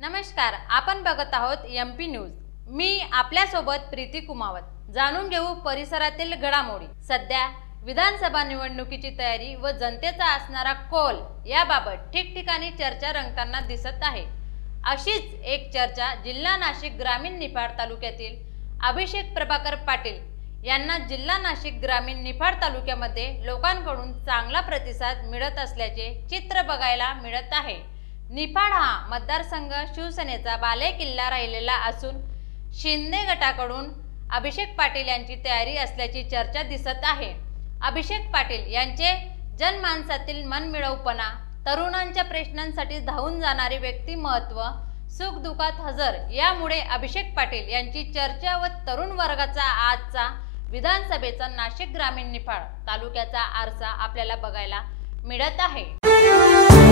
नमस्कार, आपण बघत आहोत एमपी न्यूज। मी आपल्या सोबत प्रीती कुमावत। जाणून घेऊ परिसरातील घडामोडी। सध्या विधानसभा निवडणुकीची तयारी व जनतेचा असणारा कौल याबाबत ठिकठिकाणी चर्चा रंगताना दिसत आहे। अशीच एक चर्चा जिल्हा नाशिक ग्रामीण निफाड तालुक्यातील अभिषेक प्रभाकर पाटील यांना जिल्हा नाशिक ग्रामीण निफाड तालुक्यामध्ये लोकांकडून चांगला प्रतिसाद मिळत असल्याचे चित्र बघायला मिळत आहे। निफाड हा मतदारसंघ शिवसेनेचा बालेकिल्ला राहिलेला असून शिंदे गटाकडून अभिषेक पाटील यांची तयारी असल्याची चर्चा दिसत आहे। अभिषेक पाटील यांचे जनमानसातील मनमिळाऊपणा, तरुणांच्या प्रश्नांसाठी धावून जाणारे व्यक्तिमत्व, सुखदुःखात हजर यामुळे अभिषेक पाटील यांची चर्चा व तरुण वर्गाचा आजचा विधानसभेचा नाशिक ग्रामीण निफाड तालुक्याचा आरसा आपल्याला बघायला मिळत आहे।